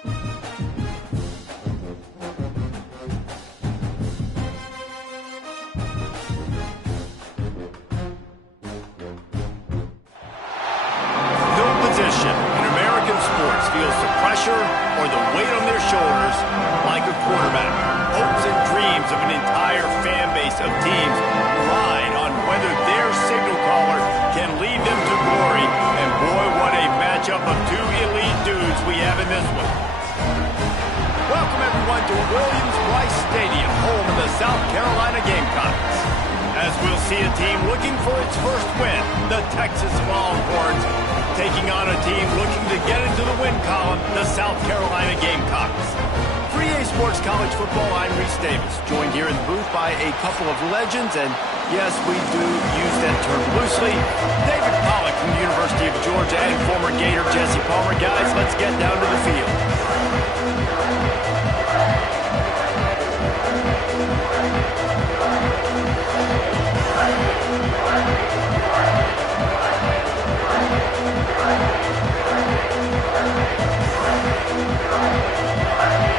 Position in American sports feels the pressure or the weight on their shoulders like a quarterback. Hopes and dreams of an entire fan base of teams ride on whether their signal caller can lead them to glory. And boy, what a matchup of two elite dudes we have in this one. Welcome everyone to Williams-Brice Stadium, home of the South Carolina Gamecocks. As we'll see a team looking for its first win, the Texas Longhorns, taking on a team looking to get into the win column, the South Carolina Gamecocks. For EA Sports College Football, I'm Reese Davis, joined here in the booth by a couple of legends, and yes, we do use that term loosely. David Pollack from the University of Georgia and former Gator Jesse Palmer. Guys, let's get down to the field.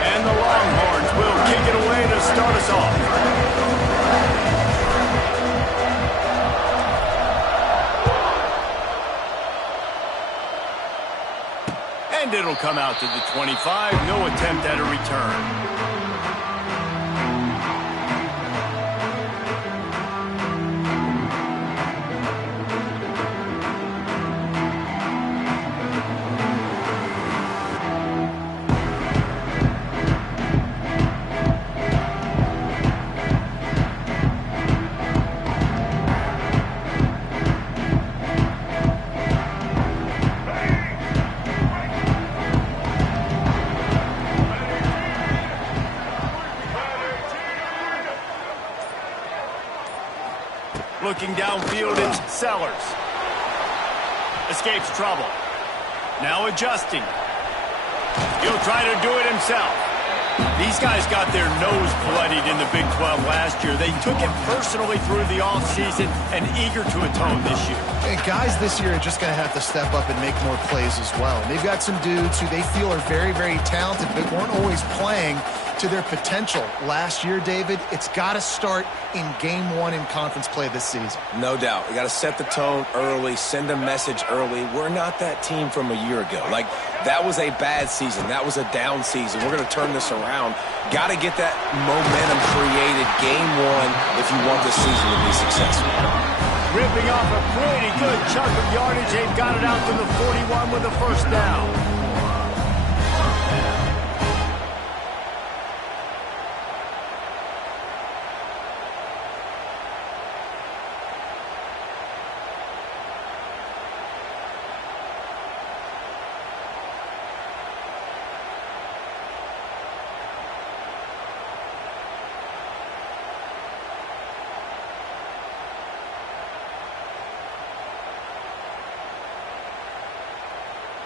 And the Longhorns will kick it away to start us off. And it'll come out to the 25. No attempt at a return. Looking downfield, it's Sellers. Escapes trouble. Now adjusting. He'll try to do it himself. These guys got their nose bloodied in the Big 12 last year. They took it personally through the offseason and eager to atone this year. And guys this year are just going to have to step up and make more plays as well. They've got some dudes who they feel are very, very talented, but weren't always playing to their potential. Last year, David, it's got to start in game one in conference play this season. No doubt. You got to set the tone early, send a message early. We're not that team from a year ago. Like, that was a bad season. That was a down season. We're going to turn this around. Got to get that momentum created game one if you want this season to be successful. Ripping off a pretty good chunk of yardage. They've got it out to the 41 with a first down.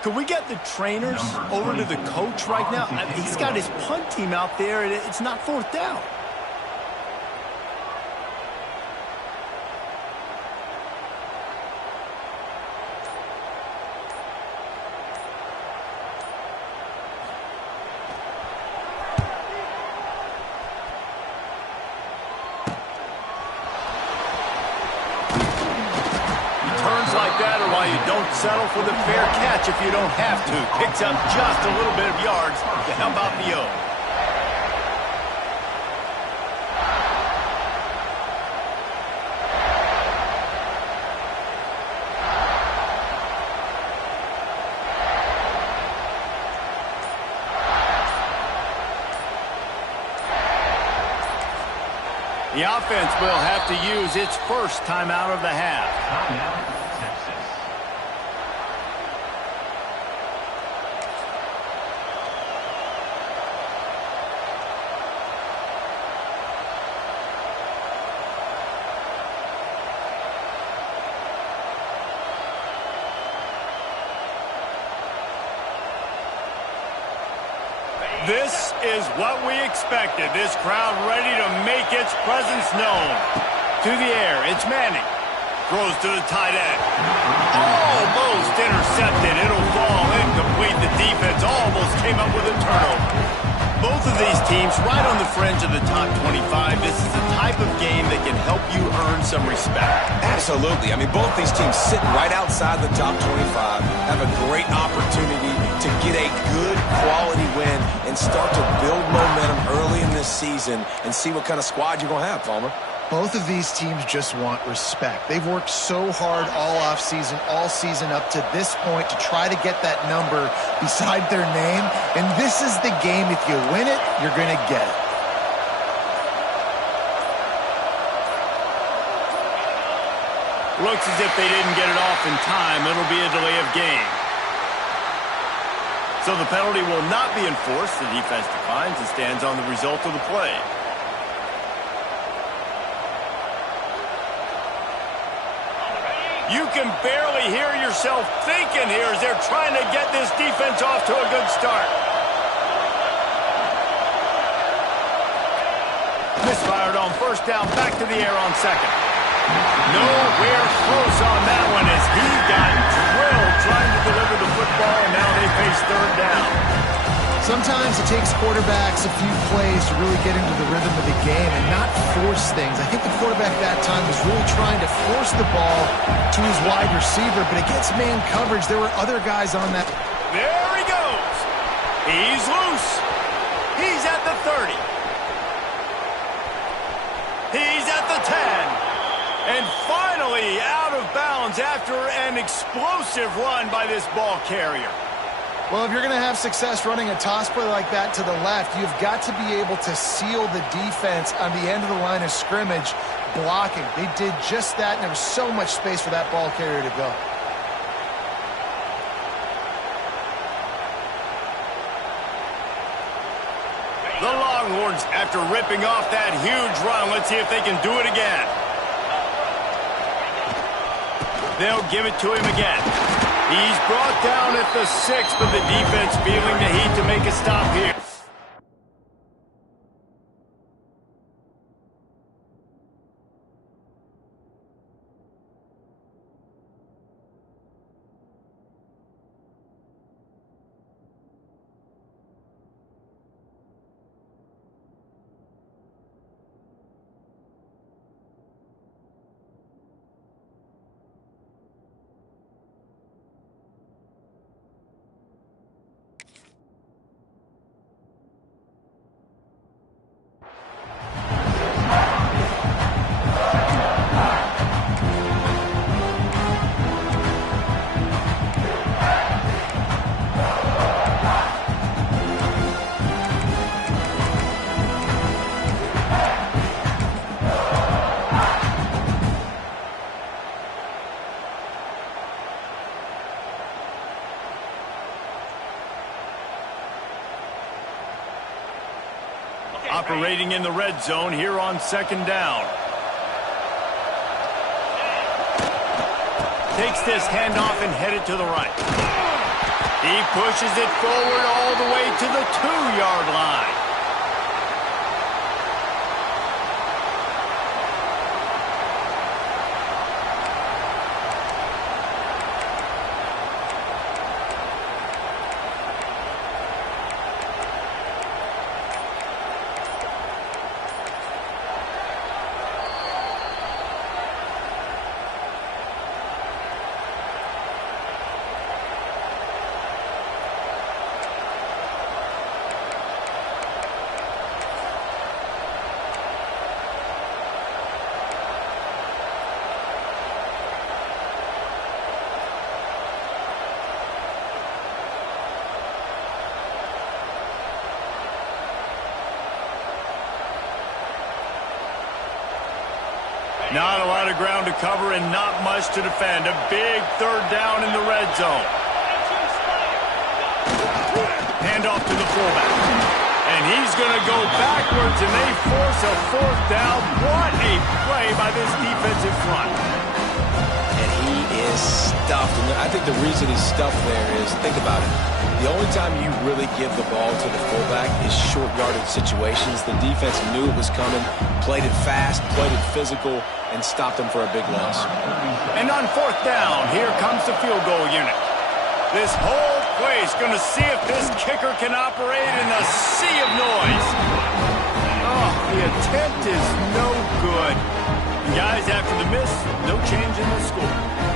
Could we get the trainers over to the coach right now? I mean, he's got his punt team out there, and it's not fourth down. Settle for the fair catch if you don't have to. Picks up just a little bit of yards to help out the O. The offense will have to use its first timeout of the half. This is what we expected. This crowd ready to make its presence known. To the air, it's Manning. Throws to the tight end. Almost intercepted. It'll fall incomplete. The defense almost came up with a turnover. Both of these teams right on the fringe of the top 25. This is the type of game that can help you earn some respect. Absolutely. I mean, both these teams sitting right outside the top 25 have a great opportunity to get a good quality win and start to build momentum early in this season and see what kind of squad you're going to have, Palmer. Both of these teams just want respect. They've worked so hard all season up to this point to try to get that number beside their name. And this is the game. If you win it, you're going to get it. Looks as if they didn't get it off in time. It'll be a delay of game. So the penalty will not be enforced. The defense declines and stands on the result of the play. You can barely hear yourself thinking here as they're trying to get this defense off to a good start. Misfired on first down, back to the air on second. Nowhere close on that one as he got drilled trying to deliver the football, and now they face third down. Sometimes it takes quarterbacks a few plays to really get into the rhythm of the game and not force things. I think the quarterback that time was really trying to force the ball to his wide receiver, but against man coverage, there were other guys on that. There he goes. He's loose. He's at the 30. He's at the 10. And finally out of bounds after an explosive run by this ball carrier. Well, if you're going to have success running a toss play like that to the left, you've got to be able to seal the defense on the end of the line of scrimmage, blocking. They did just that, and there was so much space for that ball carrier to go. The Longhorns, after ripping off that huge run, let's see if they can do it again. They'll give it to him again. He's brought down at the 6, but the defense feeling the heat to make a stop here. Operating in the red zone here on second down. Takes this handoff and headed to the right. He pushes it forward all the way to the 2-yard line. Not a lot of ground to cover and not much to defend. A big third down in the red zone. Handoff to the fullback. And he's going to go backwards, and they force a fourth down. What a play by this defensive front. And he is stuffed. And I think the reason he's stuffed there is, think about it. The only time you really give the ball to the fullback is short yardage situations. The defense knew it was coming, played it fast, played it physical, and stopped him for a big loss. And on fourth down, here comes the field goal unit. This whole play. He's going to see if this kicker can operate in a sea of noise. Oh, the attempt is no good. Guys, after the miss, no change in the score.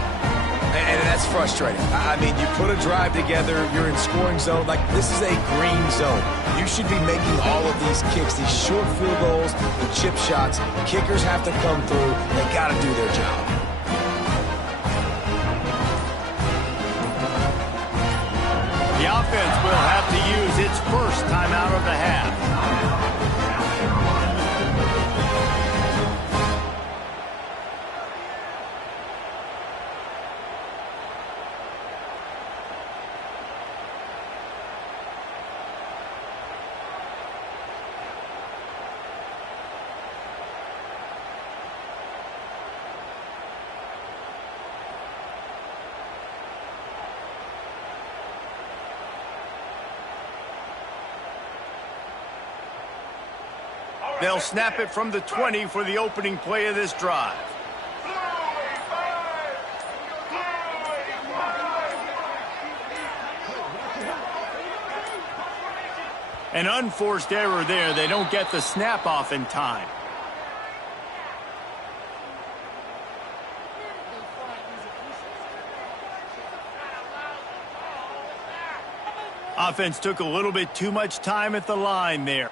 And that's frustrating. I mean, you put a drive together, you're in scoring zone. Like, this is a green zone. You should be making all of these kicks, these short field goals, the chip shots. Kickers have to come through. They got to do their job. The offense will have to use its first timeout of the half. They'll snap it from the 20 for the opening play of this drive. An unforced error there. They don't get the snap off in time. Offense took a little bit too much time at the line there.